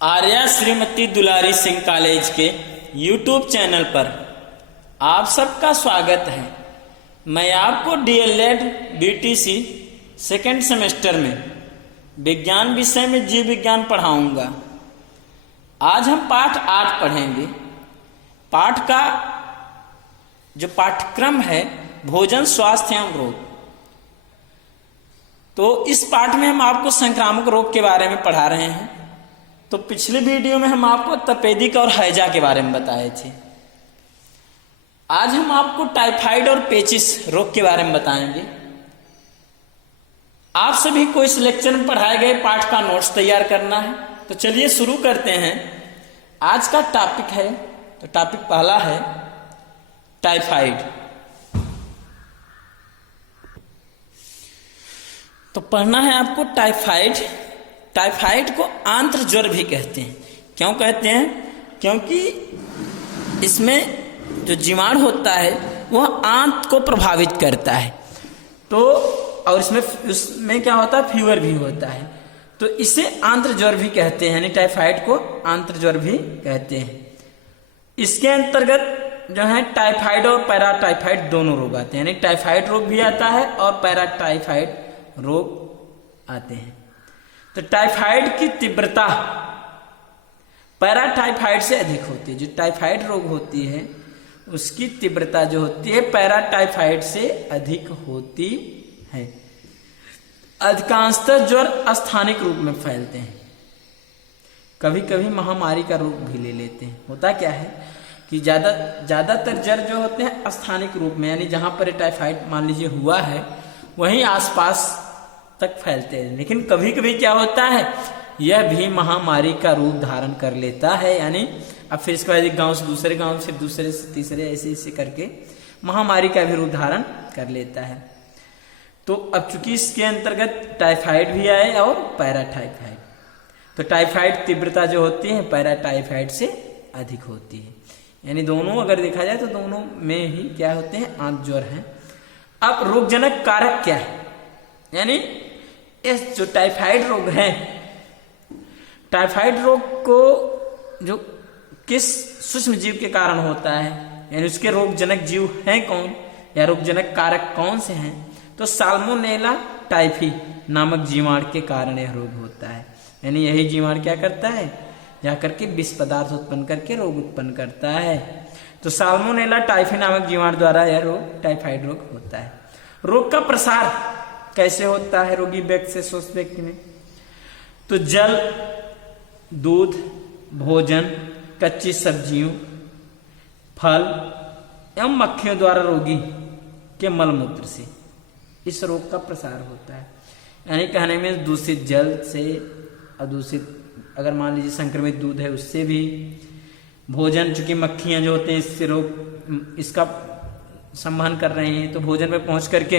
आर्या श्रीमती दुलारी Singh college के YouTube channel पर आप सबका स्वागत है। मैं आपको डीएलएड बीटीसी सेकेंड सेमेस्टर में विज्ञान विषय में जीव विज्ञान पढ़ाऊंगा। आज हम पाठ 8 पढ़ेंगे। पाठ का जो पाठ्यक्रम है भोजन, स्वास्थ्य एवं रोग। तो इस पाठ में हम आपको संक्रामक रोग के बारे में पढ़ा रहे हैं। तो पिछले वीडियो में हम आपको तपेदिक और हैजा के बारे में बताए थे। आज हम आपको टाइफाइड और पेचिस रोग के बारे में बताएंगे। आप सभी को इस लेक्चर में पढ़ाए गए पाठ का नोट्स तैयार करना है। तो चलिए शुरू करते हैं। आज का टॉपिक है, तो टॉपिक पहला है टाइफाइड। तो पढ़ना है आपको टाइफाइड। टाइफाइड को आंत्र ज्वर भी कहते हैं। क्यों कहते हैं? क्योंकि इसमें जो जीवाणु होता है वह आंत को प्रभावित करता है। तो और उसमें क्या होता है, फीवर भी होता है। तो इसे आंत्र ज्वर भी कहते हैं, यानी टाइफाइड को आंत्र ज्वर भी कहते हैं। इसके अंतर्गत जो है टाइफाइड और पैराटाइफाइड दोनों रोग आते हैं, यानी टाइफाइड रोग भी आता है और पैराटाइफाइड रोग आते हैं। तो टाइफाइड की तीव्रता पैराटाइफाइड से अधिक होती है। जो टाइफाइड रोग होती है उसकी तीव्रता जो होती है पैराटाइफाइड से अधिक होती है। अधिकांशतः ज्वर स्थानिक रूप में फैलते हैं, कभी कभी महामारी का रूप भी ले लेते हैं। होता क्या है कि ज्यादातर ज्वर जो होते हैं स्थानिक रूप में, यानी जहां पर टाइफाइड मान लीजिए हुआ है वहीं आसपास तक फैलते हैं। लेकिन कभी कभी क्या होता है, यह भी महामारी का रूप धारण कर लेता है। यानी अब फिर इसके बाद एक गांव से दूसरे गांव, फिर दूसरे से तीसरे, ऐसे ऐसे करके महामारी का भी रूप धारण कर लेता है। तो अब चूंकि इसके अंतर्गत टाइफाइड भी आए और पैराटाइफाइड, तो टाइफाइड तीव्रता जो होती है पैराटाइफाइड से अधिक होती है। यानी दोनों अगर देखा जाए तो दोनों में ही क्या होते हैं, आंत ज्वर है। अब रोगजनक कारक क्या है, यानी इस जो टाइफाइड रोग है, टाइफाइड रोग को जो किस सूक्ष्म जीव के कारण होता है, यानी उसके रोगजनक जीव हैं कौन या रोगजनक कारक कौन से हैं, तो साल्मोनेला टाइफी नामक जीवाणु के कारण यह रोग होता है। यानी यही जीवाणु क्या करता है, जाकर के विष पदार्थ उत्पन्न करके रोग उत्पन्न करता है। तो साल्मोनेला टाइफी नामक जीवाणु द्वारा यह रोग टाइफाइड रोग होता है। रोग का प्रसार कैसे होता है रोगी व्यक्ति से स्वस्थ व्यक्ति में? तो जल, दूध, भोजन, कच्ची सब्जियों, फल एवं मक्खियों द्वारा रोगी के मलमूत्र से इस रोग का प्रसार होता है। यानी कहने में दूषित जल से, अदूषित अगर मान लीजिए संक्रमित दूध है उससे भी, भोजन चूंकि मक्खियां जो होते हैं इससे रोग इसका संवहन कर रहे हैं, तो भोजन में पहुंच करके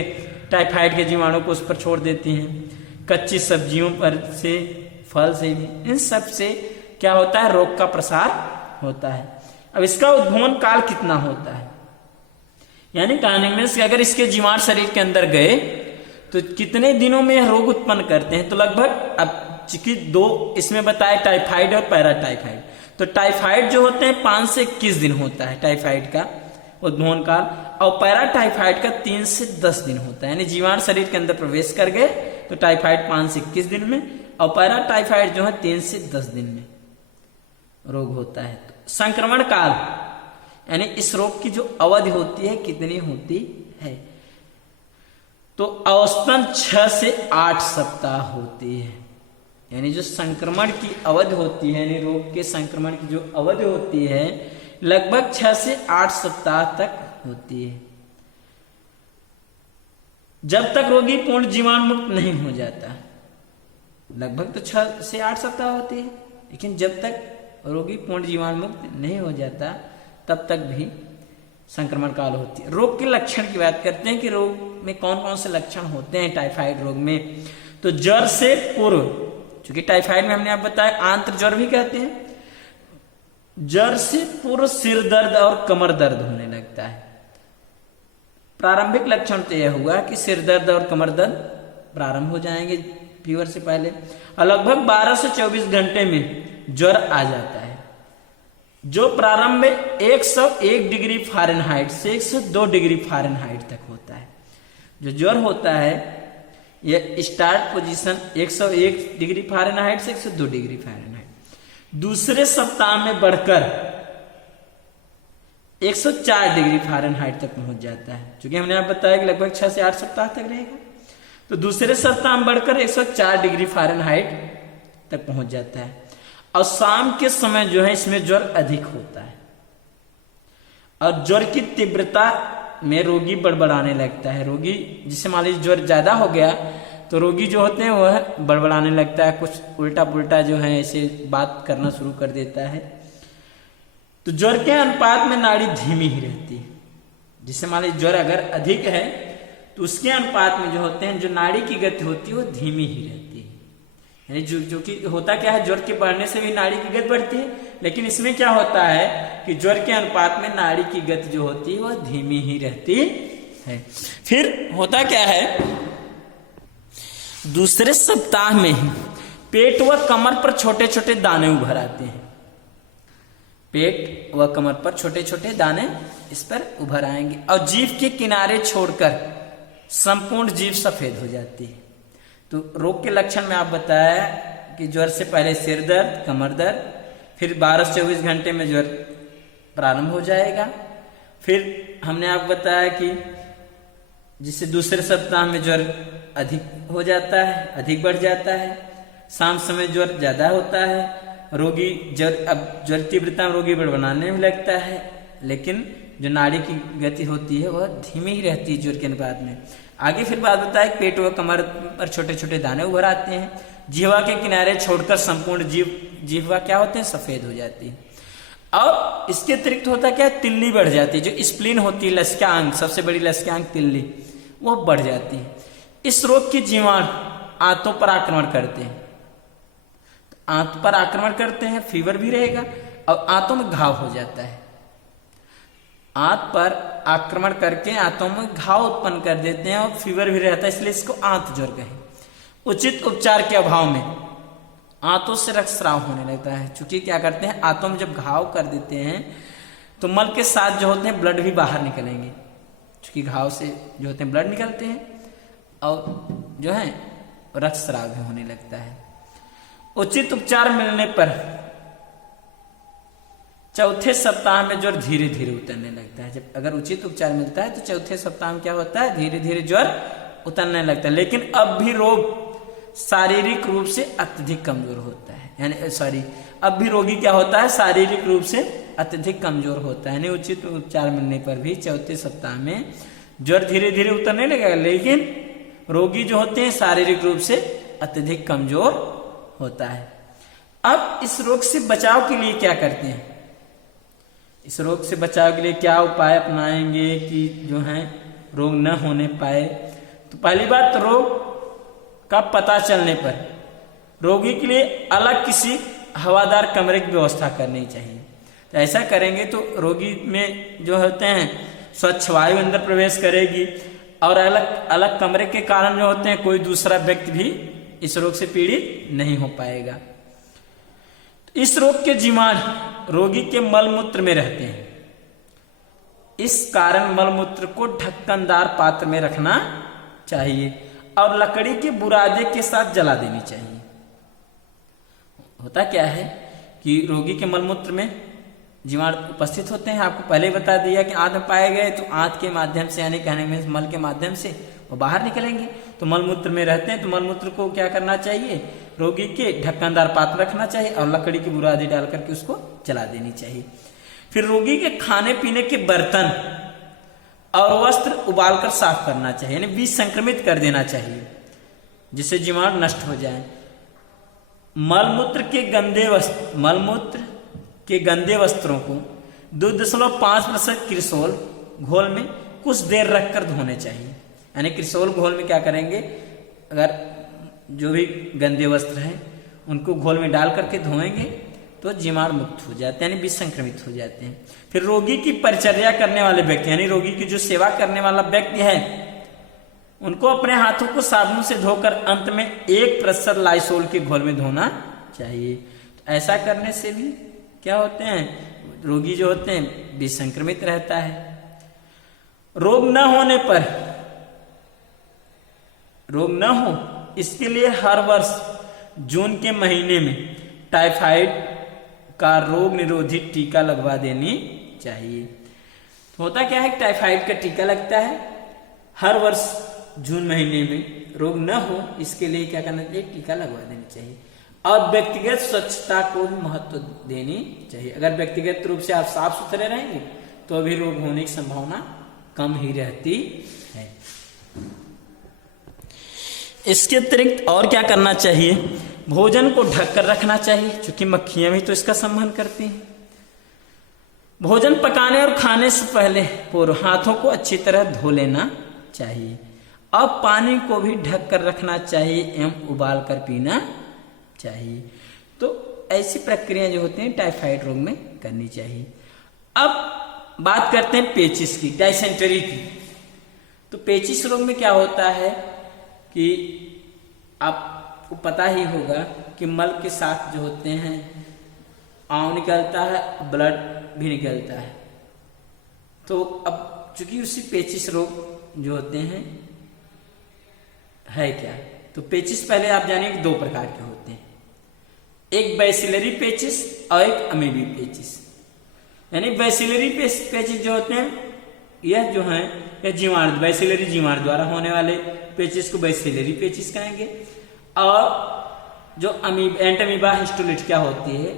टाइफाइड के जीवाणु को उस पर छोड़ देती हैं। कच्ची सब्जियों पर से, फल से भी, इन सब से क्या होता है, रोग का प्रसार होता है। अब इसका उद्भवन काल कितना होता है, यानी कहने में अगर इसके जीवाणु शरीर के अंदर गए तो कितने दिनों में रोग उत्पन्न करते हैं? तो लगभग, अब चूंकि दो इसमें बताए टाइफाइड और पैराटाइफाइड, तो टाइफाइड जो होते हैं 5 से 21 दिन होता है टाइफाइड का उद्भवन काल, और पैराटाइफाइड का 3 से 10 दिन होता है। यानी जीवाणु शरीर के अंदर प्रवेश कर गए तो टाइफाइड 5 से 21 दिन में, और पैराटाइफाइड जो है 3 से 10 दिन में रोग होता है। तो संक्रमण काल, यानी इस रोग की जो अवधि होती है कितनी होती है, तो औसतन 6 से 8 सप्ताह होती है। यानी जो संक्रमण की अवधि होती है, यानी रोग के संक्रमण की जो अवधि होती है लगभग 6 से 8 सप्ताह तक होती है, जब तक रोगी पूर्ण जीवाणु मुक्त नहीं हो जाता। लगभग तो 6 से 8 सप्ताह होती है, लेकिन जब तक रोगी पूर्ण जीवाणु मुक्त नहीं हो जाता तब तक भी संक्रमण काल होती है। रोग के लक्षण की बात करते हैं कि रोग में कौन कौन से लक्षण होते हैं टाइफाइड रोग में। तो ज्वर से पूर्व, क्योंकि टाइफाइड में हमने आप बताया आंत्र ज्वर भी कहते हैं, ज्वर से पूर्व सिर दर्द और कमर दर्द होने लगता है। प्रारंभिक लक्षण तो यह हुआ कि सिर दर्द और कमर दर्द प्रारंभ हो जाएंगे फीवर से पहले, और लगभग 12 से 24 घंटे में ज्वर आ जाता है, जो प्रारंभ में 101 डिग्री फ़ारेनहाइट से 102 डिग्री फ़ारेनहाइट तक होता है। जो ज्वर होता है यह स्टार्ट पोजीशन 101 डिग्री फ़ारेनहाइट से 102 डिग्री फ़ारेनहाइट, दूसरे सप्ताह में बढ़कर 104 डिग्री फ़ारेनहाइट तक पहुंच जाता है। क्योंकि हमने आप बताया कि लगभग 6 से 8 सप्ताह तक रहेगा, तो दूसरे सप्ताह में बढ़कर 104 डिग्री फ़ारेनहाइट तक पहुंच जाता है। और शाम के समय जो है इसमें ज्वर अधिक होता है, और ज्वर की तीव्रता में रोगी बड़बड़ाने लगता है। रोगी, जिसे मान लीजिए ज्वर ज्यादा हो गया तो रोगी जो होते हैं वह बड़बड़ाने लगता है, कुछ उल्टा पुल्टा जो है ऐसे बात करना शुरू कर देता है। तो ज्वर के अनुपात में नाड़ी धीमी ही रहती है। जिसे मान लीजिए ज्वर अगर अधिक है तो उसके अनुपात में जो होते हैं, जो नाड़ी की गति होती है वो धीमी ही रहती है। यानी जो कि होता क्या है, ज्वर के बढ़ने से भी नाड़ी की गति बढ़ती है, लेकिन इसमें क्या होता है कि ज्वर के अनुपात में नाड़ी की गति जो होती है वह धीमी ही रहती है। फिर होता क्या है, दूसरे सप्ताह में ही पेट व कमर पर छोटे छोटे दाने उभर आते हैं। पेट व कमर पर छोटे छोटे दाने इस पर उभर आएंगे, और जीभ के किनारे छोड़कर संपूर्ण जीभ सफेद हो जाती है। तो रोग के लक्षण में आप बताया कि ज्वर से पहले सिर दर्द, कमर दर्द, फिर 12 से 24 घंटे में ज्वर प्रारंभ हो जाएगा। फिर हमने आपको बताया कि जिससे दूसरे सप्ताह में ज्वर अधिक हो जाता है, अधिक बढ़ जाता है, शाम समय ज्वर ज्यादा होता है, रोगी ज्वर तीव्रता में रोगी बड़बड़ाने में लगता है, लेकिन जो नाड़ी की गति होती है वह धीमी ही रहती है ज्वर के अनुपात में। आगे फिर बात बताया कि पेट व कमर पर छोटे छोटे दाने उभर आते हैं, जीवा के किनारे छोड़कर संपूर्ण जीवा क्या होते हैं, सफेद हो जाती है। और इसके अतिरिक्त होता क्या है, तिल्ली बढ़ जाती है। जो स्प्लीन होती है, लसिकांग, सबसे बड़ी लसिकांग तिल्ली, वो बढ़ जाती है। इस रोग के जीवाणु आंतों पर आक्रमण करते हैं, आंत पर आक्रमण करते हैं, फीवर भी रहेगा और आंतों में घाव हो जाता है। आंत पर आक्रमण करके आंतों में घाव उत्पन्न कर देते हैं और फीवर भी रहता है, इसलिए इसको आंत ज्वर कहें। उचित उपचार के अभाव में आंतों से रक्तस्राव होने लगता है। चूंकि क्या करते हैं, आंतों में जब घाव कर देते हैं तो मल के साथ जो होते हैं ब्लड भी बाहर निकलेंगे, चूंकि घाव से जो होते हैं ब्लड निकलते हैं और जो है रक्तस्राव भी होने लगता है। उचित उपचार मिलने पर चौथे सप्ताह में ज्वर धीरे धीरे उतरने लगता है। जब अगर उचित उपचार मिलता है तो चौथे सप्ताह में क्या होता है, धीरे धीरे ज्वर उतरने लगता है। लेकिन अब भी रोग शारीरिक रूप से अत्यधिक कमजोर होता है, यानी अब भी रोगी क्या होता है, शारीरिक रूप से अत्यधिक कमजोर होता है। यानी उचित उपचार मिलने पर भी चौथे सप्ताह में ज्वर धीरे धीरे उतरने लगेगा, लेकिन रोगी जो होते हैं शारीरिक रूप से अत्यधिक कमजोर होता है। अब इस रोग से बचाव के लिए क्या करते हैं, इस रोग से बचाव के लिए क्या उपाय अपनाएंगे कि जो है रोग न होने पाए। तो पहली बात, रोग का पता चलने पर रोगी के लिए अलग किसी हवादार कमरे की व्यवस्था करनी चाहिए। तो ऐसा करेंगे तो रोगी में जो होते हैं स्वच्छ वायु अंदर प्रवेश करेगी, और अलग अलग कमरे के कारण जो होते हैं कोई दूसरा व्यक्ति भी इस रोग से पीड़ित नहीं हो पाएगा। इस रोग के जीवाणु रोगी के मलमूत्र में रहते हैं, इस कारण मलमूत्र को ढक्कनदार पात्र में रखना चाहिए और लकड़ी के बुरादे के साथ जला देनी चाहिए। होता क्या है कि रोगी के मलमूत्र में जीवाणु उपस्थित होते हैं, आपको पहले बता दिया कि आंत में पाए गए तो आंत के माध्यम से, यानी कहने में मल के माध्यम से वो बाहर निकलेंगे। तो मलमूत्र में रहते हैं तो मलमूत्र को क्या करना चाहिए, रोगी के ढक्कनदार पात्र रखना चाहिए और लकड़ी की बुरादी डाल करके उसको जला देनी चाहिए। फिर रोगी के खाने पीने के बर्तन और वस्त्र उबालकर साफ करना चाहिए, यानी विसंक्रमित कर देना चाहिए जिससे जीवाणु नष्ट हो जाए। मलमूत्र के गंदे वस्त्रों को 2.5% क्रिसोल घोल में कुछ देर रखकर धोने चाहिए। यानी क्रिसोल घोल में क्या करेंगे, अगर जो भी गंदे वस्त्र हैं उनको घोल में डाल करके धोएंगे तो जीवाणु मुक्त हो जाते हैं, यानी विसंक्रमित हो जाते हैं। फिर रोगी की परिचर्या करने वाले व्यक्ति, यानी रोगी की जो सेवा करने वाला व्यक्ति है, उनको अपने हाथों को साबुन से धोकर अंत में 1% लाइसोल के घोल में धोना चाहिए। ऐसा करने से भी क्या होते हैं, रोगी जो होते हैं विसंक्रमित रहता है। रोग न होने पर, रोग न हो इसके लिए हर वर्ष जून के महीने में टाइफाइड का रोग निरोधी टीका लगवा देनी चाहिए। तो होता क्या है, टाइफाइड का टीका लगता है हर वर्ष जून महीने में, रोग न हो इसके लिए क्या करना चाहिए, टीका लगवा देनी चाहिए। और व्यक्तिगत स्वच्छता को भी महत्व देनी चाहिए। अगर व्यक्तिगत रूप से आप साफ सुथरे रहेंगे तो अभी रोग होने की संभावना कम ही रहती है। इसके अतिरिक्त और क्या करना चाहिए, भोजन को ढककर रखना चाहिए, क्योंकि मक्खियां भी तो इसका संवहन करती हैं। भोजन पकाने और खाने से पहले पूर्व हाथों को अच्छी तरह धो लेना चाहिए। अब पानी को भी ढककर रखना चाहिए एवं उबाल कर पीना चाहिए। तो ऐसी प्रक्रिया जो होती हैं टाइफाइड रोग में करनी चाहिए। अब बात करते हैं पेचिस की, डायसेंटरी की। तो पेचिस रोग में क्या होता है कि आपको पता ही होगा कि मल के साथ जो होते हैं आंव निकलता है, ब्लड भी निकलता है। तो अब चूंकि उसी पेचिस रोग जो होते हैं है क्या, तो पेचिस पहले आप जानिए कि दो प्रकार के होते हैं, एक बैसिलरी पेचिस और एक अमीबी पेचिस। यानी बैसिलरी पेचिस जो होते हैं यह जो है यह जीवाणु, बैसिलरी जीवाणु द्वारा होने वाले पेचिस को बैसिलरी पेचिस कहेंगे। और जो एंटमीबा हिस्टोलिटिका होती है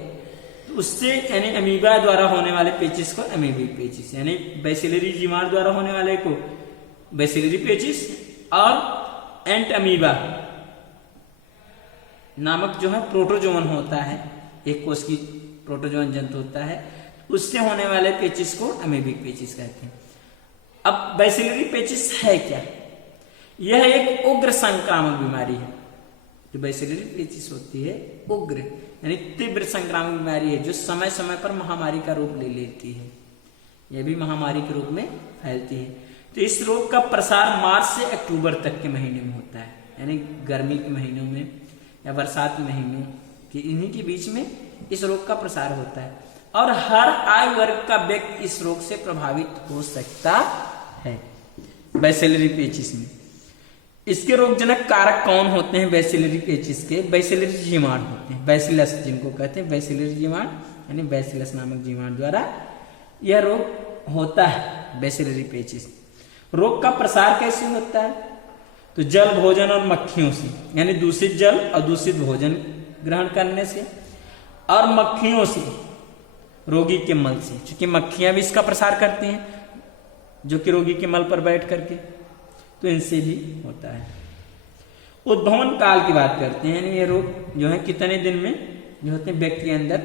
तो उससे यानी अमीबा द्वारा होने वाले पेचिस को अमीबी पेचिस, यानी बैसिलरी जीवाणु द्वारा होने वाले को बैसिलरी पेचिस और एंट अमीबा नामक जो है प्रोटोजोवन होता है, एक कोष की प्रोटोजोवन जंतु होता है, उससे होने वाले पेचिस को अमीबिक पेचिस कहते हैं। अब बैसिलरी पेचिस है क्या, यह एक उग्र संक्रामक बीमारी है। जो बैसिलरी पेचिस होती है उग्र यानी तीव्र संक्रामक बीमारी है, जो समय समय पर महामारी का रूप ले लेती है, यह भी महामारी के रूप में फैलती है। तो इस रोग का प्रसार मार्च से अक्टूबर तक के महीने में होता है, यानी गर्मी के महीनों में या बरसात के महीनों के इन्हीं के बीच में इस रोग का प्रसार होता है। और हर आयु वर्ग का व्यक्ति इस रोग से प्रभावित हो सकता है। बैसिलरी पेचिस में इसके रोगजनक कारक कौन होते हैं, बैसिलरी पेचिस के बैसिलरी जीवाणु होते हैं, बैसिलस जिनको कहते हैं बैसिलरी जीवाणु, यानी बैसिलस नामक जीवाणु द्वारा यह रोग होता है बैसिलरी पेचिस। रोग का प्रसार कैसे होता है, तो जल, भोजन और मक्खियों से, यानी दूषित जल और दूषित भोजन ग्रहण करने से, और मक्खियों से, रोगी के मल से, क्योंकि मक्खियां भी इसका प्रसार करती हैं जो कि रोगी के मल पर बैठ करके, तो इनसे भी होता है। उद्भवन काल की बात करते हैं, यानी ये रोग जो है कितने दिन में जो होते हैं व्यक्ति के अंदर,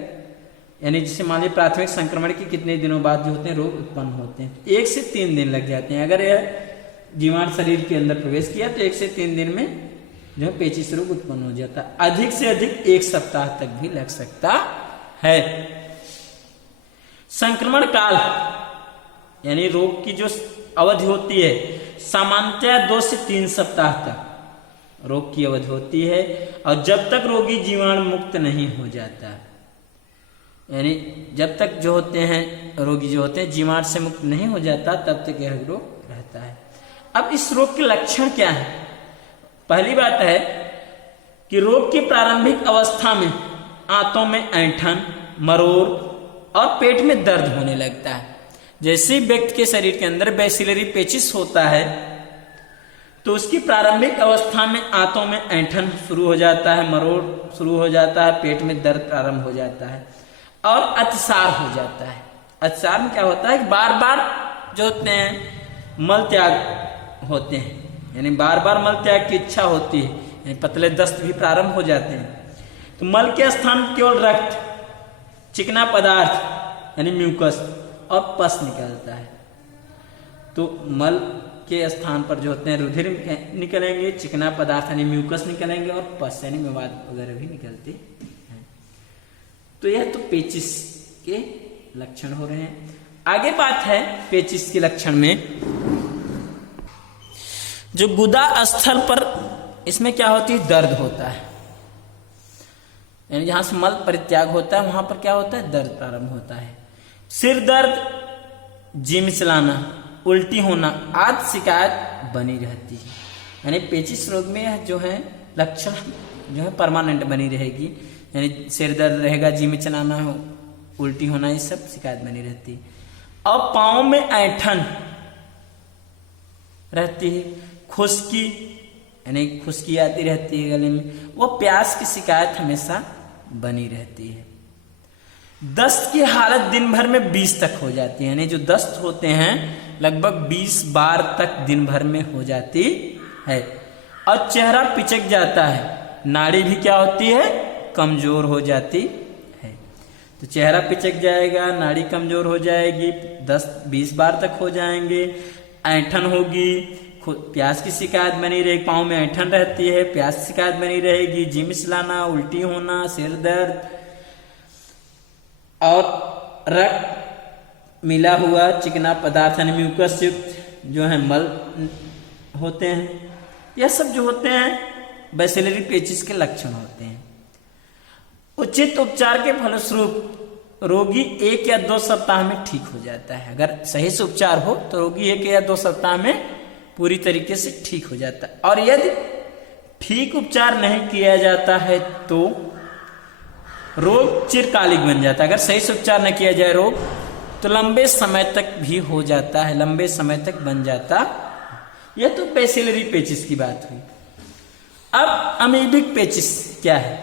यानी जिसे मान लीजिए प्राथमिक संक्रमण के कितने दिनों बाद जो होते हैं रोग उत्पन्न होते हैं। 1 से 3 दिन लग जाते हैं। अगर यह जीवाणु शरीर के अंदर प्रवेश किया तो 1 से 3 दिन में जो है पेचिस रोग उत्पन्न हो जाता है। अधिक से अधिक 1 सप्ताह तक भी लग सकता है। संक्रमण काल यानी रोग की जो अवधि होती है सामान्यतः 2 से 3 सप्ताह तक रोग की अवधि होती है, और जब तक रोगी जीवाणु मुक्त नहीं हो जाता, यानी जब तक जो होते हैं रोगी जो होते हैं जीवाणु से मुक्त नहीं हो जाता तब तक यह रोग रहता है। अब इस रोग के लक्षण क्या है? पहली बात है कि रोग की प्रारंभिक अवस्था में आंतों में ऐंठन, मरोड़ और पेट में दर्द होने लगता है। जैसे ही व्यक्ति के शरीर के अंदर बैसिलरी पेचिस होता है तो उसकी प्रारंभिक अवस्था में आंतों में ऐंठन शुरू हो जाता है, मरोड़ शुरू हो जाता है, पेट में दर्द प्रारंभ हो जाता है और अतिसार हो जाता है। अतिसार में क्या होता है कि बार बार जो होते हैं मल त्याग होते हैं, यानी बार बार मल त्याग की इच्छा होती है, यानी पतले दस्त भी प्रारंभ हो जाते हैं। तो मल के स्थान केवल रक्त, चिकना पदार्थ यानी म्यूकस और पस निकलता है। तो मल के स्थान पर जो होते हैं रुधिर निकलेंगे, चिकना पदार्थ यानी म्यूकस निकलेंगे और पस यानी मेवाद वगैरह भी निकलते हैं। तो यह तो पेचिस के लक्षण हो रहे हैं। आगे बात है पेचिस के लक्षण में जो गुदा स्थल पर इसमें क्या होती है, दर्द होता है। यानी जहां से मल परित्याग होता है वहां पर क्या होता है, दर्द प्रारंभ होता है। सिर दर्द, जी मिचलाना, उल्टी होना आदि शिकायत बनी रहती है। यानी पेचिश रोग में यह जो है लक्षण जो है परमानेंट बनी रहेगी, यानी सिर दर्द रहेगा, जी मिचलाना हो, उल्टी होना, ये सब शिकायत बनी रहती है। और पाँव में ऐंठन रहती है, खुश्की यानी खुश्की आती रहती है गले में, वो प्यास की शिकायत हमेशा बनी रहती है। दस्त की हालत दिन भर में 20 तक हो जाती है, यानी जो दस्त होते हैं लगभग 20 बार तक दिन भर में हो जाती है। और चेहरा पिचक जाता है, नाड़ी भी क्या होती है, कमजोर हो जाती है। तो चेहरा पिचक जाएगा, नाड़ी कमजोर हो जाएगी, 10-20 बार तक हो जाएंगे, ऐंठन होगी, प्यास की शिकायत बनी रहेगी, पाँव में ऐंठन रहती है, प्यास की शिकायत बनी रहेगी, जी मिचलाना, उल्टी होना, सिर दर्द, और रक्त मिला हुआ चिकना पदार्थ यानी म्यूकस युक्त जो है मल होते हैं। यह सब जो होते हैं बैसिलरी पेचिस के लक्षण होते हैं। उचित उपचार के फलस्वरूप रोगी 1 या 2 सप्ताह में ठीक हो जाता है। अगर सही से उपचार हो तो रोगी 1 या 2 सप्ताह में पूरी तरीके से ठीक हो जाता है। और यदि ठीक उपचार नहीं किया जाता है तो रोग चिरकालिक बन जाता है। अगर सही से उपचार न किया जाए रोग तो लंबे समय तक भी हो जाता है, लंबे समय तक बन जाता। यह तो बैसिलरी पेचिस की बात हुई। अब अमीबिक पेचिस क्या है,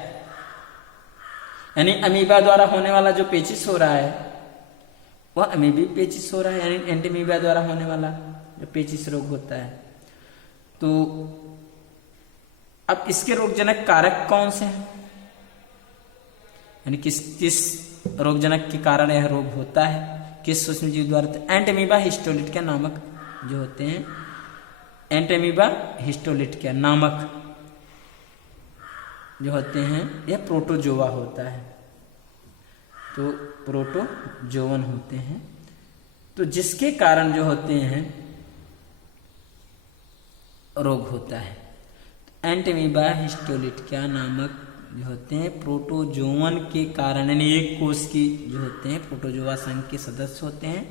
यानी अमीबा द्वारा होने वाला जो पेचिस हो रहा है वह अमीबिक पेचिस हो रहा है, यानी एंटीमीबा द्वारा होने वाला जो पेचिस रोग होता है। तो अब इसके रोगजनक कारक कौन से हैं, यानी किस किस रोगजनक के कारण यह रोग होता है, किस सूक्ष्मजीव द्वारा। एंटीमीबा हिस्टोलिटिका नामक जो होते हैं, एंटीमीबा हिस्टोलिटिका नामक जो होते हैं यह प्रोटोजोआ होता है। तो प्रोटोजोवन होते हैं, तो जिसके कारण जो होते हैं रोग होता है। एंटीमीबा हिस्टोलिटिका नामक जो होते हैं प्रोटोजोवन के कारण, यानी एक कोष की जो होते हैं प्रोटोजोआ संघ के सदस्य होते हैं,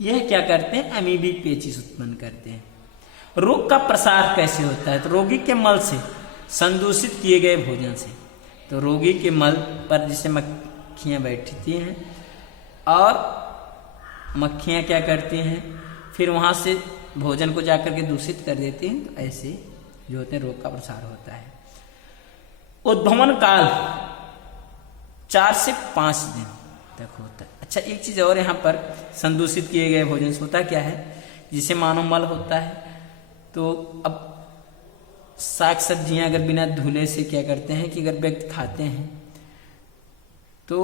यह क्या करते हैं, अमीबिक पेचिस उत्पन्न करते हैं। रोग का प्रसार कैसे होता है, तो रोगी के मल से, संदूषित किए गए भोजन से। तो रोगी के मल पर जैसे मक्खियां बैठती हैं और मक्खियां क्या करती हैं, फिर वहां से भोजन को जाकर के दूषित कर देती हैं, तो ऐसे जो होते हैं रोग का प्रसार होता है। उद्भवन काल 4 से 5 दिन तक होता है। अच्छा, एक चीज और यहाँ पर संदूषित किए गए भोजन से होता क्या है, जिसे मानव मल होता है, तो अब साग सब्जियां अगर बिना धुले से क्या करते हैं कि अगर व्यक्ति खाते हैं तो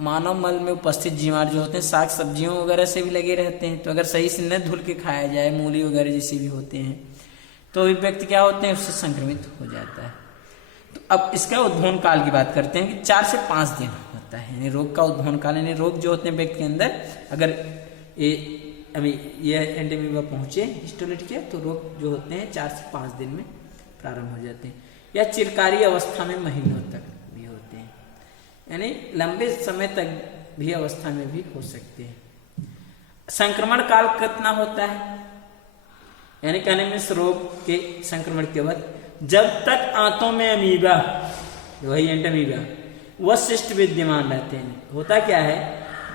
मानव मल में उपस्थित जीवाणु जो होते हैं साग सब्जियों वगैरह से भी लगे रहते हैं। तो अगर सही से न धुल के खाया जाए, मूली वगैरह जैसे भी होते हैं, तो व्यक्ति क्या होते हैं, उससे संक्रमित हो जाता है। तो अब इसका उद्भवन काल की बात करते हैं कि 4 से 5 दिन होता है, यानी रोग का उद्भवन काल, यानी रोग जो होते हैं व्यक्ति के अंदर अगर ये एंटीमीबा पहुंचे हिस्टोलिटिका, तो रोग जो होते हैं 4 से 5 दिन में प्रारंभ हो जाते हैं, या चिरकारी अवस्था में महीनों तक भी होते हैं, यानी लंबे समय तक भी अवस्था में भी हो सकते हैं। संक्रमण काल कितना होता है, यानी कहने में इस रोग के संक्रमण के बाद जब तक आंतों में अमीबा, वही एंटीमीबा, वह शिष्ट विद्यमान रहते हैं। होता क्या है,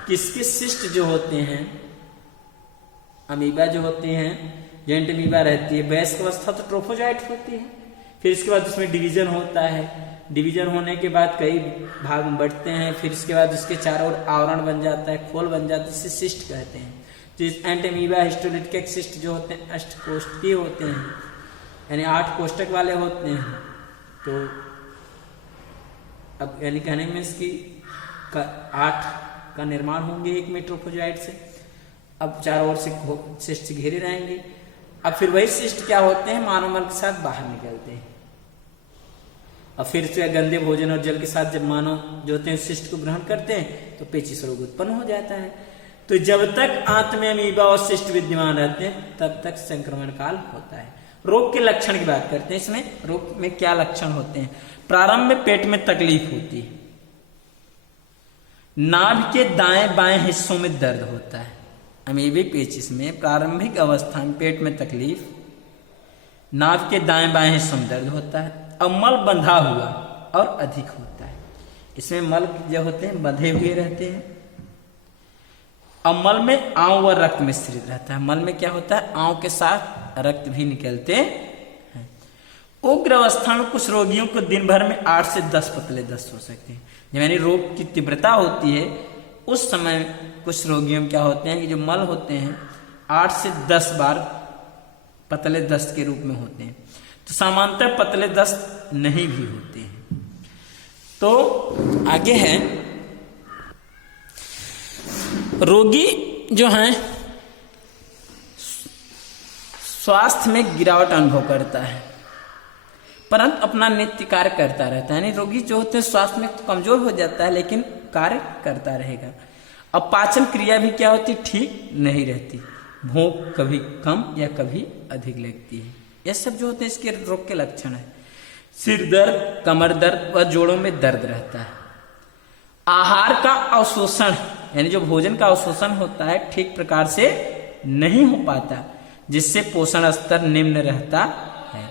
किसके शिष्ट जो होते हैं, अमीबा जो होते हैं, जो एंटीमीबा रहती है, वयस्क अवस्था तो ट्रोफोजाइट होती है, फिर इसके बाद उसमें डिवीजन होता है, डिवीजन होने के बाद कई भाग में बढ़ते हैं, फिर इसके बाद उसके चारों ओर आवरण बन जाता है, खोल बन जाता है, इसे शिष्ट कहते हैं। तो इस एंटीमीबा हिस्टोलिटिका शिष्ट जो होते हैं अष्टकोष्ठीय होते हैं, यानी 8 कोष्ठक वाले होते हैं। तो अब यानी कहने में इसकी 8 का निर्माण होंगे एक में ट्रोफोजाइट से। अब चारों ओर से शिष्ट घेरे रहेंगे। अब फिर वही शिष्ट क्या होते हैं, मानव मल के साथ बाहर निकलते हैं, और फिर से गंदे भोजन और जल के साथ जब मानव जो होते हैं शिष्ट को ग्रहण करते हैं तो पेचिश रोग उत्पन्न हो जाता है। तो जब तक आंत में अमीबा और शिष्ट विद्यमान रहते हैं तब तक संक्रमण काल होता है। रोग के लक्षण की बात करते हैं। इसमें रोग में क्या लक्षण होते हैं? प्रारंभ में पेट में तकलीफ होती है, नाभि के दाएं बाएं हिस्सों में दर्द होता है। अमीबिक पेचिस में प्रारंभिक अवस्था में पेट में तकलीफ, नाभि के दाएं बाएं हिस्सों में दर्द होता है और मल बंधा हुआ और अधिक होता है। इसमें मल जो होते हैं बंधे हुए रहते हैं और मल में आंव व रक्त मिश्रित रहता है। मल में क्या होता है? आंव के साथ रक्त भी निकलते हैं। उग्र अवस्था में कुछ रोगियों को दिन भर में 8 से 10 पतले दस्त हो सकते हैं। जब यानी रोग की तीव्रता होती है उस समय कुछ रोगियों में क्या होते हैं कि जो मल होते हैं 8 से 10 बार पतले दस्त के रूप में होते हैं। तो सामान्यतः पतले दस्त नहीं भी होते हैं। तो आगे है, रोगी जो हैं स्वास्थ्य में गिरावट अनुभव करता है परंतु अपना नित्य कार्य करता रहता है। यानी रोगी जो होते हैं स्वास्थ्य में तो कमजोर हो जाता है लेकिन कार्य करता रहेगा। अब पाचन क्रिया भी क्या होती? ठीक नहीं रहती, भूख कभी कम या कभी अधिक लगती है। ये सब जो होते हैं इसके रोग के लक्षण है। सिर दर्द, कमर दर्द व जोड़ों में दर्द रहता है। आहार का अवशोषण यानी जो भोजन का अवशोषण होता है ठीक प्रकार से नहीं हो पाता, जिससे पोषण स्तर निम्न रहता है।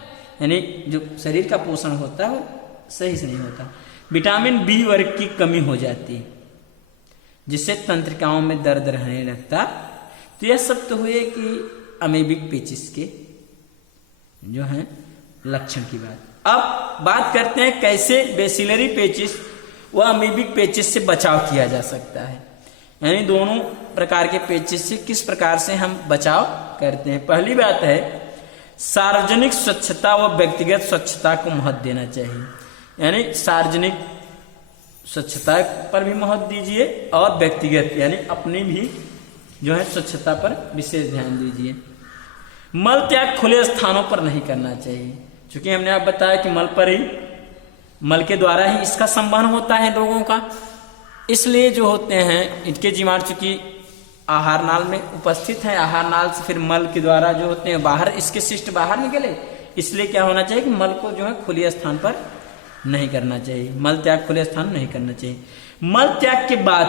यानी जो शरीर का पोषण होता है वो सही से नहीं होता। विटामिन बी वर्ग की कमी हो जाती है जिससे तंत्रिकाओं में दर्द रहने लगता। तो यह सब तो हुए कि अमीबिक पेचिस के जो है लक्षण की बात। अब बात करते हैं कैसे बेसिलरी पेचिस व अमीबिक पेचिस से बचाव किया जा सकता है। यानी दोनों प्रकार के पेचिस से किस प्रकार से हम बचाव करते हैं। पहली बात है सार्वजनिक स्वच्छता व व्यक्तिगत स्वच्छता को महत्व देना चाहिए। यानी सार्वजनिक स्वच्छता पर भी महत्व दीजिए और व्यक्तिगत यानी अपनी भी जो है स्वच्छता पर विशेष ध्यान दीजिए। मल त्याग खुले स्थानों पर नहीं करना चाहिए, क्योंकि हमने आप बताया कि मल के द्वारा ही इसका संवहन होता है लोगों का। इसलिए जो होते हैं इनके जीवाणु चूंकि आहार नाल में उपस्थित है, आहार नाल से फिर मल के द्वारा जो होते हैं बाहर इसके शिष्ट बाहर निकले, इसलिए क्या होना चाहिए कि मल को जो है खुले स्थान पर नहीं करना चाहिए। मल त्याग खुले स्थान नहीं करना चाहिए। मल त्याग के बाद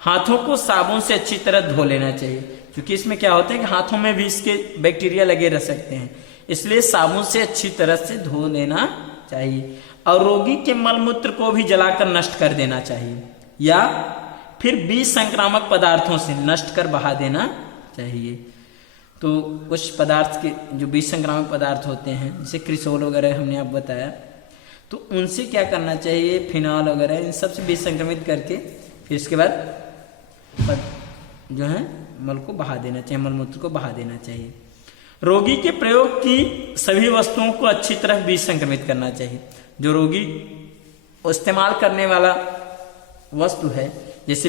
हाथों को साबुन से अच्छी तरह धो लेना चाहिए, क्योंकि इसमें क्या होता है कि हाथों में भी इसके बैक्टीरिया लगे रह सकते हैं, इसलिए साबुन से अच्छी तरह से धो लेना चाहिए। और रोगी के मलमूत्र को भी जलाकर नष्ट कर देना चाहिए या फिर बीज संक्रामक पदार्थों से नष्ट कर बहा देना चाहिए। तो कुछ पदार्थ के जो बीज संक्रामक पदार्थ होते हैं जैसे क्रिसोल वगैरह हमने आप बताया, तो उनसे क्या करना चाहिए, फिनॉल वगैरह इन सब से बीज संक्रमित करके फिर इसके बाद जो है मल को बहा देना चाहिए, मलमूत्र को बहा देना चाहिए। रोगी के प्रयोग की सभी वस्तुओं को अच्छी तरह बीज संक्रमित करना चाहिए। जो रोगी इस्तेमाल करने वाला वस्तु है जैसे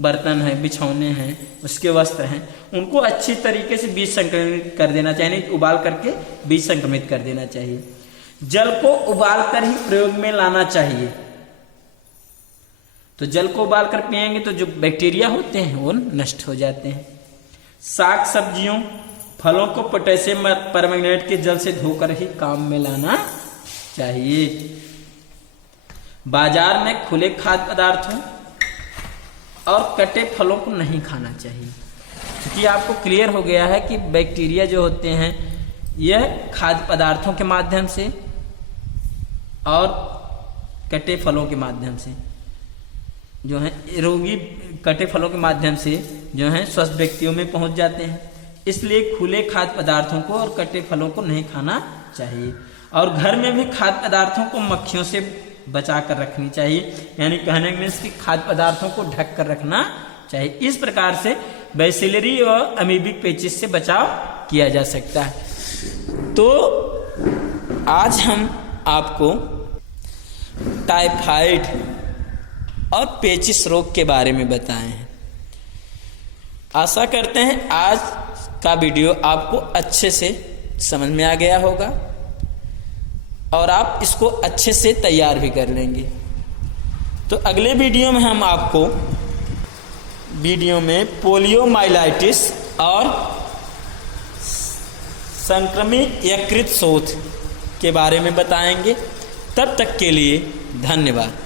बर्तन है, बिछौने हैं, उसके वस्त्र हैं, उनको अच्छी तरीके से बीज संक्रमित कर देना चाहिए, उबाल करके बीज संक्रमित कर देना चाहिए। जल को उबाल कर ही प्रयोग में लाना चाहिए। तो जल को उबाल कर पिएंगे तो जो बैक्टीरिया होते हैं वो नष्ट हो जाते हैं। साग सब्जियों फलों को पोटेशियम परमैंगनेट के जल से धोकर ही काम में लाना चाहिए। बाजार में खुले खाद्य पदार्थों और कटे फलों को नहीं खाना चाहिए, क्योंकि आपको क्लियर हो गया है कि बैक्टीरिया जो होते हैं यह खाद्य पदार्थों के माध्यम से और कटे फलों के माध्यम से जो है रोगी कटे फलों के माध्यम से जो है स्वस्थ व्यक्तियों में पहुंच जाते हैं। इसलिए खुले खाद्य पदार्थों को और कटे फलों को नहीं खाना चाहिए। और घर में भी खाद्य पदार्थों को मक्खियों से बचा कर रखनी चाहिए, यानी कहने में इसकी खाद्य पदार्थों को ढक कर रखना चाहिए। इस प्रकार से बैसिलरी और अमीबिक पेचिस से बचाव किया जा सकता है। तो आज हम आपको टाइफाइड और पेचिस रोग के बारे में बताए हैं। आशा करते हैं आज का वीडियो आपको अच्छे से समझ में आ गया होगा और आप इसको अच्छे से तैयार भी कर लेंगे। तो अगले वीडियो में हम आपको पोलियोमाइलाइटिस और संक्रमित यकृत शोथ के बारे में बताएंगे। तब तक के लिए धन्यवाद।